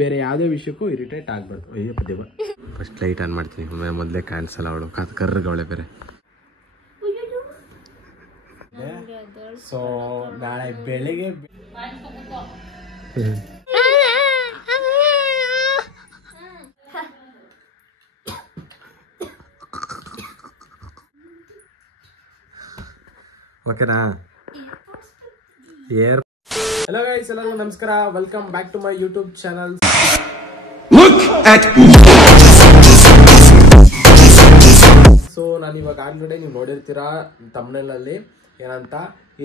ಬೇರೆ ಯಾವುದೇ ವಿಷಯಕ್ಕೂ ಇರಿಟೇಟ್ ಆಗ್ಬಾರ್ದು. ಅಯ್ಯಪ್ಪ ದೇವ. ಫಸ್ಟ್ ಲೈಟ್ ಆನ್ ಮಾಡ್ತೀನಿ. ಮೊದಲೇ ಕ್ಯಾನ್ಸಲ್ ಅವಳು ಕರ್ರಗವಳೆ ಬೇರೆ. ಸೊ ನಾಳೆ ಬೆಳಿಗ್ಗೆ ಓಕೆನಾ? ಹಲೋ ಗೈಸ್, ಎಲ್ಲರಿಗೂ ನಮಸ್ಕಾರ. Welcome back to my YouTube channel. So ನಾನು ಇವಾಗ ಆಲ್ರೆಡಿ ನೀವು ನೋಡಿರ್ತೀರಾ ತಮಿಳ್ ಅಲ್ಲಿ ಏನಂತ,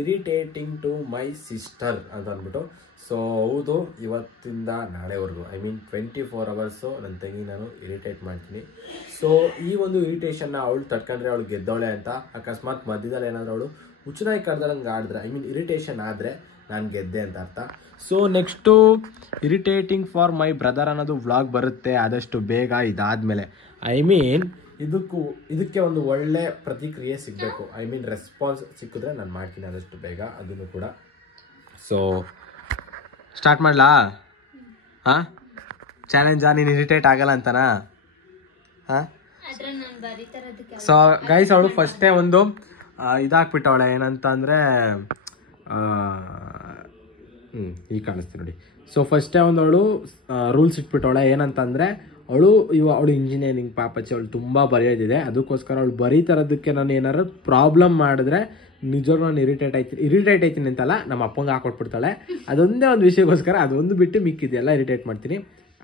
ಇರಿಟೇಟಿಂಗ್ ಟು ಮೈ ಸಿಸ್ಟರ್ ಅಂತ ಅಂದ್ಬಿಟ್ಟು. ಸೊ ಹೌದು, ಇವತ್ತಿಂದ ನಾಳೆವರೆಗೂ ಐ ಮೀನ್ 24 hours ನನ್ನ ತಂಗಿ ನಾನು ಇರಿಟೇಟ್ ಮಾಡ್ತೀನಿ. ಸೊ ಈ ಒಂದು ಇರಿಟೇಷನ್ನ ಅವಳು ತಡ್ಕೊಂಡ್ರೆ ಅವಳು ಗೆದ್ದವಳೆ ಅಂತ. ಅಕಸ್ಮಾತ್ ಮಧ್ಯದಲ್ಲಿ ಏನಾದರೂ ಅವಳು ಹುಚ್ಚನಾಗಿ ಕರೆದಂಗೆ ಆಡಿದ್ರೆ, ಐ ಮೀನ್ ಇರಿಟೇಷನ್ ಆದರೆ ನಾನು ಗೆದ್ದೆ ಅಂತ ಅರ್ಥ. So next irritating for my brother ಅನ್ನೋದು ವ್ಲಾಗ್ ಬರುತ್ತೆ ಆದಷ್ಟು ಬೇಗ. ಇದಾದಮೇಲೆ ಐ ಮೀನ್ ಇದಕ್ಕೆ ಒಂದು ಒಳ್ಳೆ ಪ್ರತಿಕ್ರಿಯೆ ಸಿಗಬೇಕು, ಐ ಮೀನ್ ರೆಸ್ಪಾನ್ಸ್ ಸಿಕ್ಕಿದ್ರೆ ನಾನು ಮಾಡ್ತೀನಿ ಆದಷ್ಟು ಬೇಗ ಅದನ್ನು ಕೂಡ. ಸೊ ಸ್ಟಾರ್ಟ್ ಮಾಡಲಾ? ಹಾಂ, ಚಾಲೆಂಜಾ? ನೀನು ಇರಿಟೇಟ್ ಆಗಲ್ಲ ಅಂತನಾ? ಹಾಂ. ಸೊ ಗೈಸ್, ಅವಳು ಫಸ್ಟೇ ಒಂದು ಇದಾಕ್ಬಿಟ್ಟವಳೆ, ಏನಂತ ಅಂದರೆ ಈಗ ಕಾಣಿಸ್ತೀನಿ ನೋಡಿ. ಸೊ ಫಸ್ಟೇ ಒಂದು ಅವಳು ರೂಲ್ಸ್ ಇಟ್ಬಿಟ್ಟವಳೆ, ಏನಂತ ಅಂದರೆ ಅವಳು ಇಂಜಿನಿಯರಿಂಗ್ ಪಾಪಚ್ಚಿ, ಅವಳು ತುಂಬ ಬರೆಯೋದಿದೆ. ಅದಕ್ಕೋಸ್ಕರ ಅವಳು ಬರೀತಾರದಕ್ಕೆ ನಾನು ಏನಾದ್ರು ಪ್ರಾಬ್ಲಮ್ ಮಾಡಿದ್ರೆ ನಿಜವಾಗ್ಲೂ ನಾನು ಇರಿಟೇಟ್ ಆಯ್ತೀನಿ ಅಂತಲ್ಲ, ನಮ್ಮ ಅಪ್ಪಂಗೆ ಹಾಕೊಟ್ಬಿಡ್ತಾಳೆ. ಅದೊಂದೇ ಒಂದು ವಿಷಯಕ್ಕೋಸ್ಕರ, ಅದೊಂದು ಬಿಟ್ಟು ಮಿಕ್ಕಿದೆಲ್ಲ ಇರಿಟೇಟ್ ಮಾಡ್ತೀನಿ.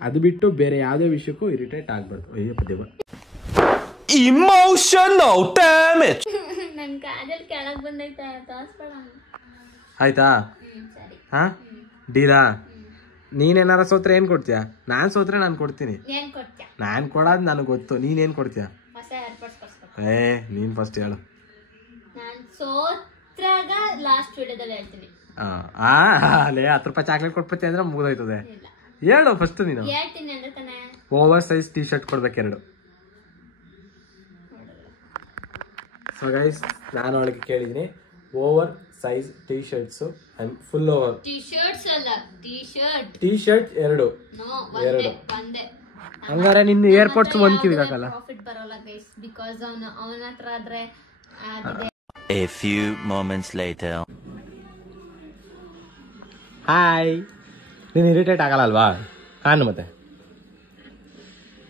ಅದು ಬಿಟ್ಟು ಬೇರೆ ಯಾವುದೇ ವಿಷಯಕ್ಕೂ ಇರಿಟೇಟ್ ಆಗ್ಬಾರ್ದು. ಅಯ್ಯಪ್ಪ ದೇವ. Emotional damage. ನನ್ನ ಕಾಜಲ್ ಕೆಳಗೆ ಬಂದೈತೆ, ಆಯ್ತಾ? ಹಾ, ಡೀಲಾ? ನೀನೇನಾರ ಸೋತ್ರೆ ಏನ್ ಕೊಡ್ತೀಯಾ? ನಾನ್ ಸೋತ್ರೆ ನಾನು ಕೊಡ್ತೀನಿ. ನಾನ್ ಕೊಡೋದು ನನಗೆ ಗೊತ್ತು. ನೀನೇನ್ ಕೊಡ್ತೀಯಾ? ನೀನ್ ಫಸ್ಟ್ ಹೇಳು. ಅಲ್ಲೇ 10 ರೂಪಾಯಿ ಚಾಕ್ಲೇಟ್ ಕೊಟ್ಬಿಡ್ತೀಯ ಅಂದ್ರೆ ಮುಗಿದೋಯ್ತದೆ. ಹೇಳು ಫಸ್ಟ್ ನೀನು. ಓವರ್ ಸೈಜ್ ಟೀ ಶರ್ಟ್ ಕೊಡ್ಬೇಕು 2. ಸೊ ಗೈಸ್, ನಾನು ಅವಳಿಗೆ ಕೇಳಿದೀನಿ over size T shirts, full over T shirt 2. ಹಂಗಾರೆ ನಿನ್ನ ಏರ್ಪೋರ್ಟ್ಸ್ ಒಂದು ಕಿವಿಗೆ ಹಾಕಲ್ಲ. A few moments later. Hi, ನೀನು ಇರಿಟೇಟ್ ಆಗಲ್ಲ ಅಲ್ವಾ? ಕಾನು ಮತ್ತೆ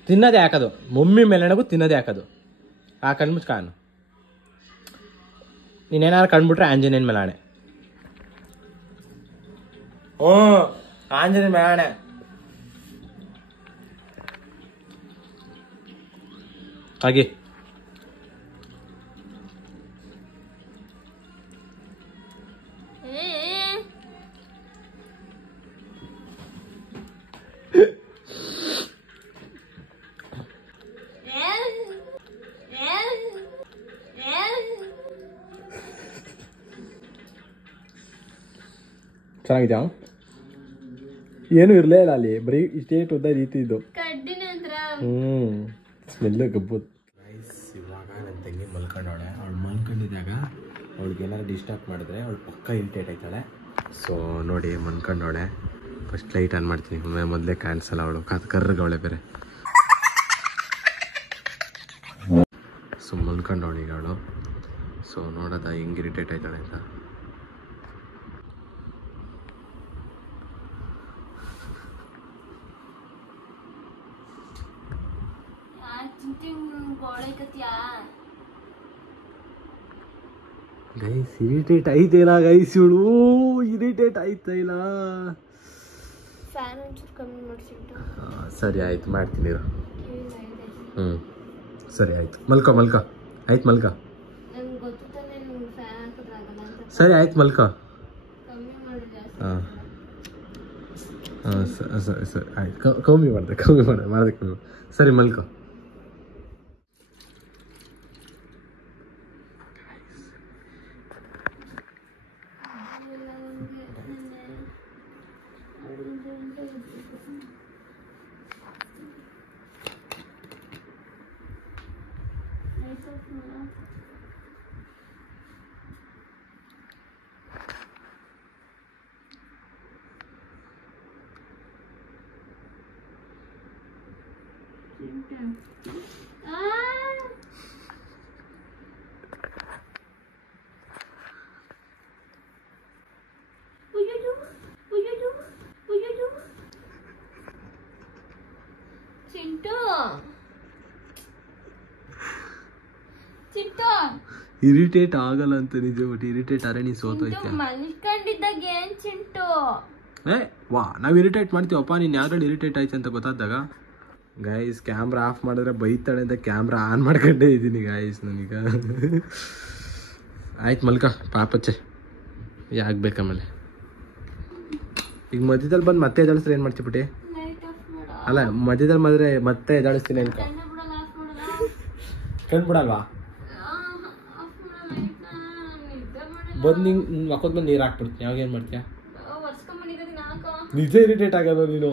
ತಿನ್ನೋದೇ ಹಾಕೋದು, ಮಮ್ಮಿ ಮೇಲೆಣಗೂ ತಿನ್ನೋದೇ ಹಾಕೋದು. ಆ ಕಣ್ಮುಚ್ಚ ಕಾನು. ನೀನೇನಾರು ಕಂಡ್ಬಿಟ್ರೆ ಆಂಜನೇಯನ ಮೇಲೆ ಆಣೆ. ಆಂಜನೇಯನ ಮೇಲೆ ಆಣೆ. ಹಾಗೆ ಚೆನ್ನಾಗಿದ್ಯಾ? ಏನು ಇರಲೇ ಇಲ್ಲ ಅಲ್ಲಿ, ಬರೀ ಇಷ್ಟೇ ಉದ್ದ ರೀತಿ ಇದು. ಸ್ಮೆಲ್ ಗಬ್ಬು. ಇವಾಗ ನನ್ನ ತಂಗಿ ಮಲ್ಕೊಂಡವಳೆ. ಅವಳು ಮಲ್ಕೊಂಡಿದ್ದಾಗ ಅವಳಿಗೆ ಏನಾದ್ರು ಡಿಸ್ಟರ್ಬ್ ಮಾಡಿದ್ರೆ ಅವಳು ಪಕ್ಕ ಇರಿಟೇಟ್ ಆಯ್ತಾಳೆ. ಸೊ ನೋಡಿ, ಮಲ್ಕೊಂಡವಳೆ. ಫಸ್ಟ್ ಲೈಟ್ ಆನ್ ಮಾಡ್ತೀನಿ. ಮೊದಲೇ ಕ್ಯಾನ್ಸಲ್ ಅವಳು ಕರ್ರಗವಳೆ ಬೇರೆ. ಸೊ ಮಲ್ಕೊಂಡವಳು ಈಗ ಅವಳು. ಸೊ ನೋಡೋದ ಹೆಂಗೆ ಇರಿಟೇಟ್ ಆಯ್ತಾಳೆ ಅಂತ. ಗೈಸ್ ಇರಿಟೇಟ್ ಆಯ್ತಿಲ್ಲ ಗೈಸ್, ಇವಳು ಇರಿಟೇಟ್ ಆಯ್ತಾ ಇಲ್ಲ. ಸರಿ ಆಯ್ತು, ಮಾಡ್ತೀನಿ. ಸರಿ ಆಯ್ತು, ಮಲ್ಕೋ ಆಯ್ತು ಮಲ್ಕೋ. ಸರಿ ಆಯ್ತು ಮಲ್ಕೋ. ಸರಿ ಆಯ್ತು, ಕಮ್ಮಿ ಮಾಡಿದೆ. ಸರಿ ಮಲ್ಕೋ. ಚಿಂಟು ಚಿಂಟು ಇರಿಟೇಟ್ ಆಗಲ್ಲ ಅಂತ ನಿಜ, ಬಟ್ ಇರಿಟೇಟ್ ಆದ್ರೆ ನೀ ಸೋತೋಯ್ತೆ. ಮಲ್ಕೊಂಡಿದ್ದಾಗ ಏನ್ ಚಿಂಟು? ವಾ ನಾವು ಇರಿಟೇಟ್ ಮಾಡ್ತೀವಪ್ಪ, ನೀನು ಯಾವ್ದ್ರಲ್ಲಿ ಇರಿಟೇಟ್ ಆಯ್ತು ಅಂತ ಗೊತ್ತಾದಾಗ. ಗಾಯ್ಸ್ ಕ್ಯಾಮ್ರಾ ಆಫ್ ಮಾಡಿದ್ರೆ ಬೈತಾಳೆ ಅಂತ ಕ್ಯಾಮ್ರಾ ಆನ್ ಮಾಡ್ಕೊಂಡೇ ಇದ್ದೀನಿ ಗಾಯ್ಸ್ ನನಗ. ಆಯ್ತು ಮಲ್ಕ ಪಾಪಚ್ಚೆ, ಯಾಕೆ ಬೇಕಮೇಲೆ ಈಗ ಮಧ್ಯದಲ್ಲಿ ಬಂದು ಮತ್ತೆ ಎದಾಳಿಸ್ರೆ ಏನು ಮಾಡ್ತಿ ಬಿಟ್ಟು? ಅಲ್ಲ ಮಧ್ಯದಲ್ಲಿ ಮದ್ರೆ ಮತ್ತೆ ಎದಾಳಿಸ್ತೀನಿ ಅನ್ಕ ಕಂಡ್ಬಿಡಲ್ವಾ? ಬಂದು ನಿಂಗೆ ಮಕ್ಕದ ಬಂದು ನೀರು ಹಾಕ್ಬಿಡ್ತೀನಿ, ಯಾವಾಗ ಏನು ಮಾಡ್ತೀಯ? ನಿಜ ಇರಿಟೇಟ್ ಆಗೋದು ನೀನು.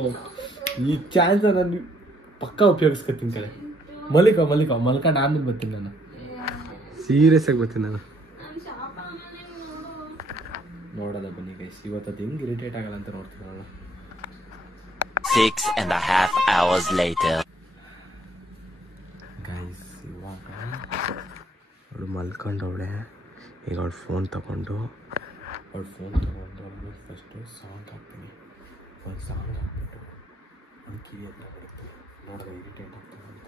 ಈ ಚಾನ್ಸ್ ನಾನು ಪಕ್ಕ ಉಪಯೋಗಿಸ್ಕೊತೀನಿ ಕಡೆ. ಮಲ್ಕೊಂಡು ಆಮೇಲೆ ಬರ್ತೀನಿ ನಾನು, ಸೀರಿಯಸ್ ಆಗಿ ಬರ್ತೀನಿ ನಾನು. ನೋಡೋದ ಬನ್ನಿ ಗೈಸ್, ಇವತ್ತು ಹೆಂಗೆ ಇರಿಟೇಟ್ ಆಗಲ್ಲ ಅಂತ ನೋಡ್ತೀನಿ ನಾನು. 6.5 hours later. ಗೈಸ್ ಇವಾಗ ಅವಳು ಮಲ್ಕೊಂಡವಳೆ. ಈಗ ಅವಳು ಫೋನ್ ತಗೊಂಡು ಅವ್ಳು ಫಸ್ಟು ಸಾಂಗ್ ಹಾಕ್ತೀನಿ. ಒಂದು ಸಾಂಗ್ ಹಾಕ್ಬಿಟ್ಟು ಒಂದು ಕೀ ಹತ್ರ ಬಿಡುತ್ತೆ, ನೋಡಿದ್ರೆ ಇರಿಟೇಟ್ ಆಗ್ತದೆ ಅಂತ.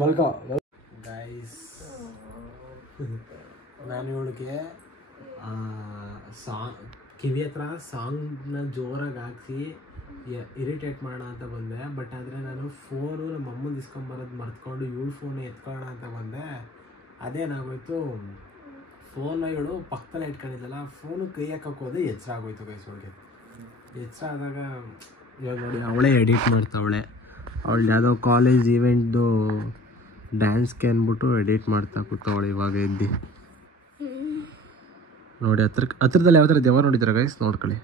ಮಲ್ಕ ಗೈಸ್, ನಾನು ಇವಳಿಗೆ ಸಾಂಗ್ ಕಿವಿ ಹತ್ರ ಸಾಂಗ್ನ ಜೋರಾಗಿ ಹಾಕ್ಸಿ ಇರಿಟೇಟ್ ಮಾಡೋಣ ಅಂತ ಬಂದೆ. ಬಟ್ ಆದರೆ ನಾನು ಫೋನು ನಮ್ಮ ಅಮ್ಮನ ಇಸ್ಕೊಂಬರೋದು ಮರ್ತ್ಕೊಂಡು ಇವಳು ಫೋನ್ ಎತ್ಕೊಳ್ಳೋಣ ಅಂತ ಬಂದೆ. ಅದೇನಾಗೋಯ್ತು, ಫೋನ್ನ ಇವಳು ಪಕ್ಕದಲ್ಲೇ ಇಟ್ಕೊಂಡಿದ್ದಲ್ಲ, ಫೋನು ಕೈ ಹಾಕಕ್ಕೆ ಹೋದೆ, ಎಚ್ಚರ ಆಗೋಯ್ತು ಗೈಸ್. ಅವಳಿಗೆ ಎಚ್ಚರ ಆದಾಗ ಇವಾಗ ನೋಡಿ ಅವಳೇ ಎಡಿಟ್ ಮಾಡ್ತಾವಳೆ. ಅವಳು ಯಾವುದೋ ಕಾಲೇಜ್ ಈವೆಂಟ್ದು ಡ್ಯಾನ್ಸ್ಗೆ ಅಂದ್ಬಿಟ್ಟು ಎಡಿಟ್ ಮಾಡ್ತಾ ಕೂತವಳು ಇವಾಗ ಎದ್ದು. ನೋಡಿ ಹತ್ರದಲ್ಲಿ ಯಾವ ಥರ ದೆವ್ವ ನೋಡಿದ್ರೆ ಗೈಸ್ ನೋಡ್ಕೊಳ್ಳಿ.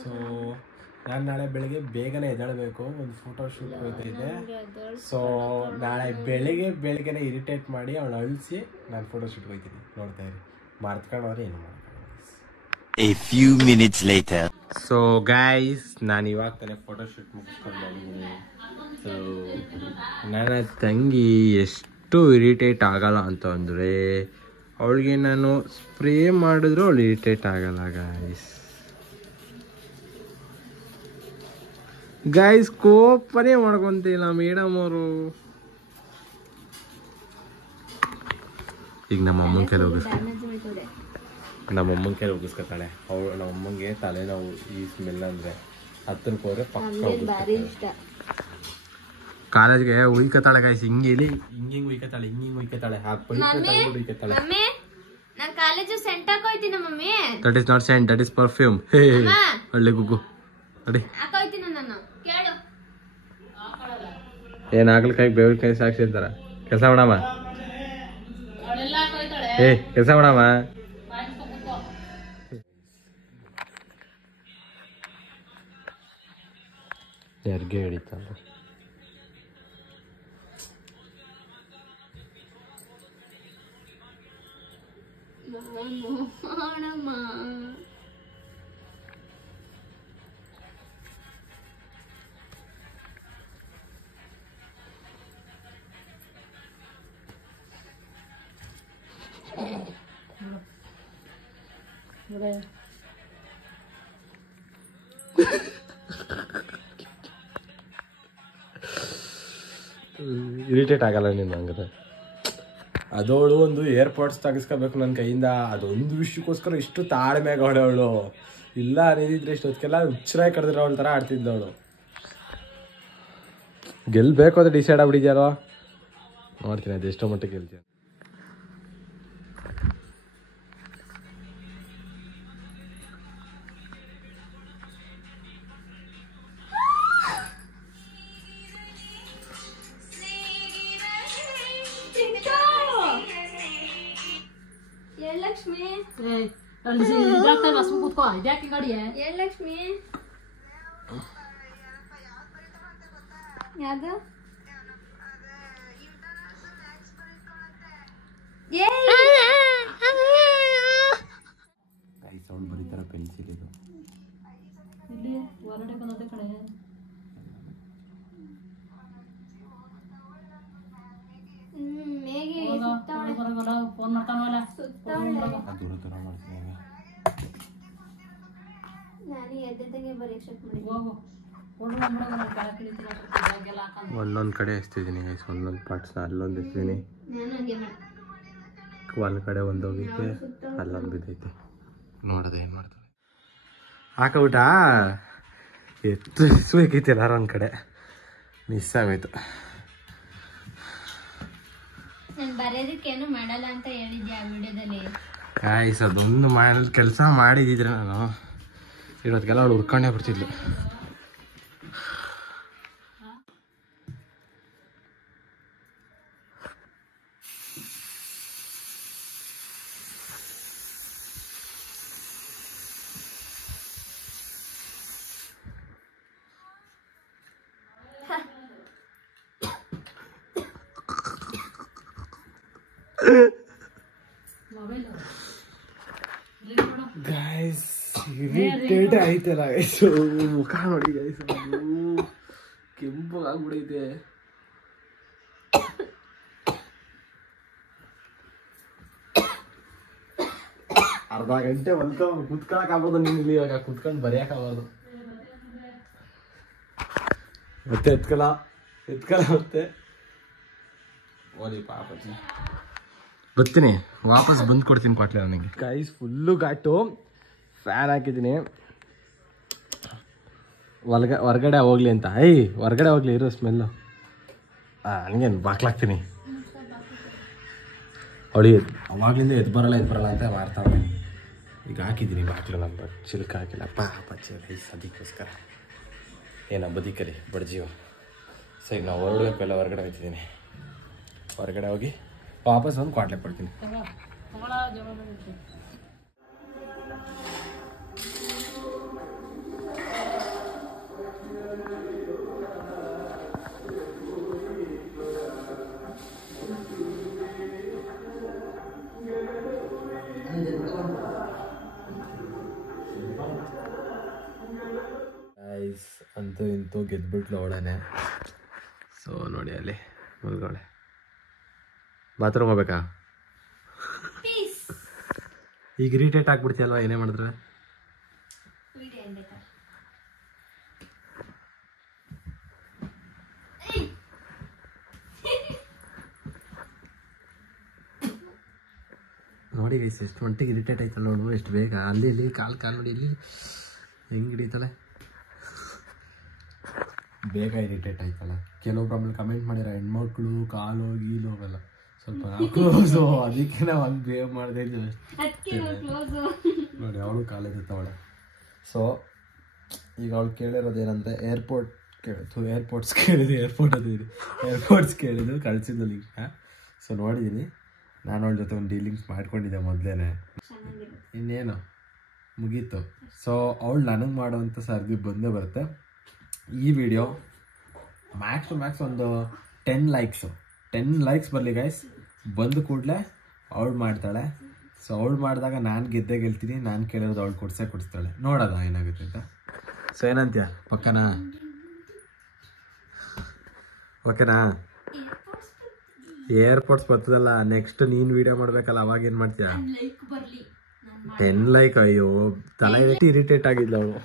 ಸೊ ನಾನು ನಾಳೆ ಬೆಳಗ್ಗೆ ಬೇಗನೆ ಎದ್ದೇಳಬೇಕು, ಒಂದು ಫೋಟೋ ಶೂಟ್ ಹೋಗ್ತಿದ್ದೆ. ಸೊ ನಾಳೆ ಬೆಳಗ್ಗೆನೆ ಇರಿಟೇಟ್ ಮಾಡಿ ಅವಳು ಅಳಿಸಿ ನಾನು ಫೋಟೋ ಶೂಟ್ ಹೋಗ್ತೀನಿ. ನೋಡ್ತಾ ಇರಿ, ಮರ್ತ್ಕೊಂಡವ್ರೆ ಏನು ಮಾಡ್ಕೊಂಡು. A few minutes later. So guys ನಾನು ಇವಾಗ ತಾನೇ ಫೋಟೋ ಶೂಟ್ ಮುಗಿಸ್ಕೊಂಡು ಬಂದಿದ್ದೀನಿ. ಸೊ ನನ್ನ ತಂಗಿ ಎಷ್ಟು ಇರಿಟೇಟ್ ಆಗಲ್ಲ ಅಂತ ಅಂದರೆ, ಅವಳಿಗೆ ನಾನು ಸ್ಪ್ರೇ ಮಾಡಿದ್ರು ಅವಳು ಇರಿಟೇಟ್ ಆಗಲ್ಲ ಗೈಸ್ ಕೋಪನೇ ಮಾಡ್ಕೊಂತಿಲ್ಲ ಮೇಡಮ್ ಅವರು. ಈಗ ನಮ್ಮಮ್ಮನ ಕೈಲಿ ಹೋಗಿಸ್ಕೊತಾಳೆ ಅವಳು. ನಮ್ಮಮ್ಮಂಗೆ ತಲೆನೋವು ಈ ಸ್ಮೆಲ್ ಅಂದರೆ ಹತ್ರಕ್ಕೆ ಹೋದ್ರೆ ಪಕ್ಕ ಕಾಲೇಜ್ಗೆ ಉಯ್ಕತಾಳೆ ಗಾಯ್ಸ್. ಹಿಂಗೆ ಹಿಂಗೆ ಉಯ್ಕತಾಳೆ, ಉಯ್ಕತಾಳೆ. ಉಯ್ಕತಾಳೆ. That is not scent, that is perfume. ಒಳ್ಳೆ ಗುಗ್ಗು ನೋಡಿ. ಏನ್ ಹಾಗಲಕಾಯಿ ಬೇವಿನಕಾಯಿ ಸಾಕ್ಷಿ ಇರ್ತಾರ. ಕೆಲಸ ಮಾಡಮ್ಮ, ಕೆಲಸ ಮಾಡಮ್ಮ. ಯಾರಿಗೆ ಹಿಡಿತಲ್ಲ. ಇರಿಟೇಟ್ ಆಗಲ್ಲ ನೀನು ಹಂಗಾದ್ರೆ. ಅದವಳು ಒಂದು ಏರ್ಪೋರ್ಟ್ಸ್ ತೆಗಿಸ್ಕೋಬೇಕು ನನ್ನ ಕೈಯಿಂದ, ಅದೊಂದು ವಿಷಯಕ್ಕೋಸ್ಕರ ಇಷ್ಟು ತಾಳ್ಮೆಗ ಅವಳು. ಇಲ್ಲ ಅನ್ನಿದ್ರೆ ಇಷ್ಟೊತ್ತಿಗೆಲ್ಲ ಹುಚ್ಚರಾಗಿ ಕರೆದ್ರೆ ಅವಳ ಥರ ಆಡ್ತಿದ್ದವಳು. ಗೆಲ್ಬೇಕು ಅಂತ ಡಿಸೈಡ್ ಆಗ್ಬಿಟ್ಟಿದ್ಯಾರೋ ನೋಡ್ತೀನಿ ಅದು ಎಷ್ಟೋ ಮಟ್ಟಿಗೆ ಗೆಲ್ತೀನಿ. ಲಕ್ಷ್ಮಿ ಕೂತ್ಕೋ ಇದ್ಯಾಕೆ ಗಾಡಿ ಲಕ್ಷ್ಮಿ ಯಾವ್ದು ಸೌಂಡ್ ಬರೀತಾರ ಪೆನ್ಸಿಲ್ ಇದು ಇಲ್ಲಿ ಹೊರಗಡೆ ಬಂದದ ಕಡೆ ಫೋನ್ ಮಾಡ್ತಾನಲ್ಲ ದೂರ ಮಾಡ್ತೀನಿ. ನಾನು ಎದ್ದಂಗೆ ಬರೀ ಎಕ್ಸೆಪ್ಟ್ ಮಾಡಿ ಹೋಗು ಒಂದೊಂದು ಕಡೆ ಎಸ್ತಿದ್ದೀನಿ ಒಂದೊಂದು ಪಾರ್ಟ್ಸ್ನ ಅಲ್ಲೊಂದು ಎಸ್ತೀನಿ, ನಾನು ಹಂಗೆ ಮಾಡಿ ಒಂದು ಕಡೆ ಒಂದು ಹೋಗಿದ್ದೆ ಅಲ್ಲೊಂದು ಬಿದ್ದೈತೆ. ನೋಡೋದು ಏನು ಮಾಡ್ತಾರೆ ಹಾಕಬಿಟ್ಟ ಎತ್ತಬೇಕೈತೆ ಎಲ್ಲಾರು ಒಂದು ಕಡೆ ಮಿಸ್ ಆಗೋಯ್ತು. ನಾನು ಬರೆಯೋದಕ್ಕೇನು ಮಾಡಲ್ಲ ಅಂತ ಹೇಳಿದ್ದೆ ಆ ವಿಡಿಯೋದಲ್ಲಿ. ಗಾಯ್ಸ್ ಅದೊಂದು ಕೆಲಸ ಮಾಡಿದಿದ್ರೆ ನಾನು ಇವತ್ತಿಗೆಲ್ಲ ಅವಳು ಹುರ್ಕೊಂಡೇ ಬಿಡ್ತಿದ್ಲು. ಗೈಸ್ ಇರಿಟೇಟ್ ಆಯ್ತಲ್ಲ ಗೈಸ್, ಮುಖ ನೋಡಿ ಗೈಸ್ ಕೆಂಪು ಆಗ್ಬಿಡೈತೆ. ಅರ್ಧ ಗಂಟೆ ಬಂತು ಕುತ್ಕೊಳಕ್ ಆಗ್ಬೋದು, ನಿಮ್ಗೆ ಇವಾಗ ಕುತ್ಕೊಂಡು ಬರೆಯಕ್ ಆಗ್ಬಾರ್ದು. ಮತ್ತೆ ಎತ್ಕಲ್ಲ ಮತ್ತೆ ಓಲಿ ಪಾಪತಿ ಬರ್ತೀನಿ, ವಾಪಸ್ ಬಂದು ಕೊಡ್ತೀನಿ ಕೊಟ್ಲೆ ನನಗೆ. ಗೈಸ್ ಫುಲ್ಲು ಘಾಟು, ಫ್ಯಾನ್ ಹಾಕಿದ್ದೀನಿ ಹೊರ್ಗಡೆ ಹೋಗ್ಲಿ ಅಂತ. ಹೊರ್ಗಡೆ ಹೋಗ್ಲಿ ಇರೋ ಸ್ಮೆಲ್ಲು. ಹಂಗೇನು ಬಾಕ್ಲಾಗ್ತೀನಿ. ಅವಳಿಗೆ ಅವಾಗ್ಲಿಂದ ಎದ್ದು ಬರಲ್ಲ ಅಂತ ಮಾಡ್ತಾವೆ. ಈಗ ಹಾಕಿದ್ದೀನಿ ಬಾಕ್ಲು, ನಮ್ಮ ಚಿಲ್ಕ ಹಾಕಿಲ್ಲ ಪಾಪ ರೈಸ್, ಅದಕ್ಕೋಸ್ಕರ ಏನ ಬದುಕಲಿ ಬಡ್ಜೀವ. ಸರಿ ನಾವು ಹೊರಡಬೇಕೆಲ್ಲ ಹೊರಗಡೆ ಹೋಗ್ತಿದ್ದೀನಿ. ಹೊರಗಡೆ ಹೋಗಿ ವಾಪಸ್ ಒಂದು ಕ್ವಾಟ್ಲೆ ಕೊಡ್ತೀನಿ. ಅಂತೂ ಇಂತೂ ಗೆದ್ಬಿಟ್ಲು ಅವಳನೆ. ಸೊ ನೋಡಿ ಅಲ್ಲಿ ಮುಲ್ಗೋಳೆ. ಬಾತ್ರೂಮ್ ಹೋಗ್ಬೇಕಾ? ಈಗ ಇರಿಟೇಟ್ ಆಗ್ಬಿಡ್ತೀಯಲ್ವಾ ಏನೇ ಮಾಡಿದ್ರೆ. ನೋಡಿ ಗೈಸ್ ಎಷ್ಟು ಮಟ್ಟಿಗೆ ಇರಿಟೇಟ್ ಆಯ್ತಲ್ಲ ನೋಡು, ಎಷ್ಟು ಬೇಗ ಅಲ್ಲಿ ಇಲ್ಲಿ ಕಾಲು ನೋಡಿ ಇಲ್ಲಿ ಹೆಂಗೆ ಹಿಡಿತಾಳೆ, ಬೇಗ ಇರಿಟೇಟ್ ಆಯ್ತಲ್ಲ. ಕೆಲವೊಬ್ರು ಆಮೇಲೆ ಕಮೆಂಟ್ ಮಾಡಿರ ಹೆಣ್ಮಕ್ಳು ಕಾಲು ಗೀಲು ಹೋಗಲ್ಲ ಸ್ವಲ್ಪ ಕ್ಲೋಸು, ಅದಕ್ಕೆ ನಾವು ಹಂಗೆ ಬೇವ್ ಮಾಡಿದೆ ನೋಡಿ. ಅವಳು ಕಾಲೇಜ್ ಇರ್ತಾವಳೆ. ಸೊ ಈಗ ಅವಳು ಕೇಳಿರೋದು ಏನಂದರೆ ಏರ್ಪೋರ್ಟ್ಸ್ ಕೇಳಿದ್ದು ಕಳಿಸಿದ್ದು ಲಿಂಕ್. ಸೊ ನೋಡಿದ್ದೀನಿ, ನಾನು ಅವಳ ಜೊತೆ ಒಂದು ಡೀಲಿಂಗ್ಸ್ ಮಾಡ್ಕೊಂಡಿದ್ದೆ ಮೊದಲೇ, ಇನ್ನೇನು ಮುಗೀತು. ಸೊ ಅವಳು ನನಗೆ ಮಾಡೋವಂಥ ಸರ್ದಿ ಬಂದೇ ಬರುತ್ತೆ. ಈ ವಿಡಿಯೋ ಮ್ಯಾಕ್ಸ್ ಟು ಮ್ಯಾಕ್ಸ್ ಒಂದು 10 ಲೈಕ್ಸ್ ಬರಲಿ ಗೈಸ್. ಬಂದು ಕೂಡಲೇ ಅವಳು ಮಾಡ್ತಾಳೆ. ಸೊ ಅವಳು ಮಾಡಿದಾಗ ನಾನು ಗೆಲ್ತೀನಿ, ನಾನು ಕೇಳಿರೋದು ಅವಳು ಕೊಡಿಸ್ತಾಳೆ. ನೋಡೋದ ಏನಾಗುತ್ತೆ ಅಂತ. ಸೊ ಏನಂತೀಯ, ಪಕ್ಕನಾ? ಓಕೆನಾ? ಏರ್ಪೋರ್ಟ್ಸ್ ಬರ್ತದಲ್ಲ, ನೆಕ್ಸ್ಟ್ ನೀನು ವಿಡಿಯೋ ಮಾಡ್ಬೇಕಲ್ಲ, ಅವಾಗ ಏನು ಮಾಡ್ತೀಯ? 10 ಲೈಕ್. ಅಯ್ಯೋ ತಲೆ ಇರಿಟೇಟ್ ಆಗಿದ್ಲು ಅವಳು.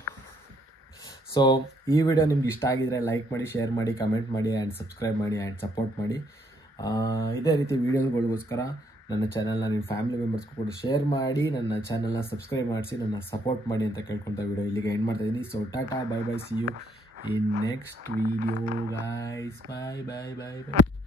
ಸೊ ಈ ವಿಡಿಯೋ ನಿಮ್ಗೆ ಇಷ್ಟ ಆಗಿದ್ರೆ ಲೈಕ್ ಮಾಡಿ, ಶೇರ್ ಮಾಡಿ, ಕಮೆಂಟ್ ಮಾಡಿ ಆ್ಯಂಡ್ ಸಬ್ಸ್ಕ್ರೈಬ್ ಮಾಡಿ ಆ್ಯಂಡ್ ಸಪೋರ್ಟ್ ಮಾಡಿ. ಇದೇ ರೀತಿ ವೀಡಿಯೋಗಳಿಗೋಸ್ಕರ ನನ್ನ ಚಾನಲ್ನ ನಿಮ್ಮ ಫ್ಯಾಮಿಲಿ ಮೆಂಬರ್ಸ್ಗೂ ಕೂಡ ಶೇರ್ ಮಾಡಿ, ನನ್ನ ಚಾನಲ್ನ ಸಬ್ಸ್ಕ್ರೈಬ್ ಮಾಡಿಸಿ, ನನ್ನ ಸಪೋರ್ಟ್ ಮಾಡಿ ಅಂತ ಕೇಳ್ಕೊತ ವಿಡಿಯೋ ಇಲ್ಲಿಗೆ ಎಂಡ್ ಮಾಡ್ತಾಯಿದ್ದೀನಿ. ಸೊ ಟಾಟಾ, bye bye, see you in next video guys. Bye bye bye bye.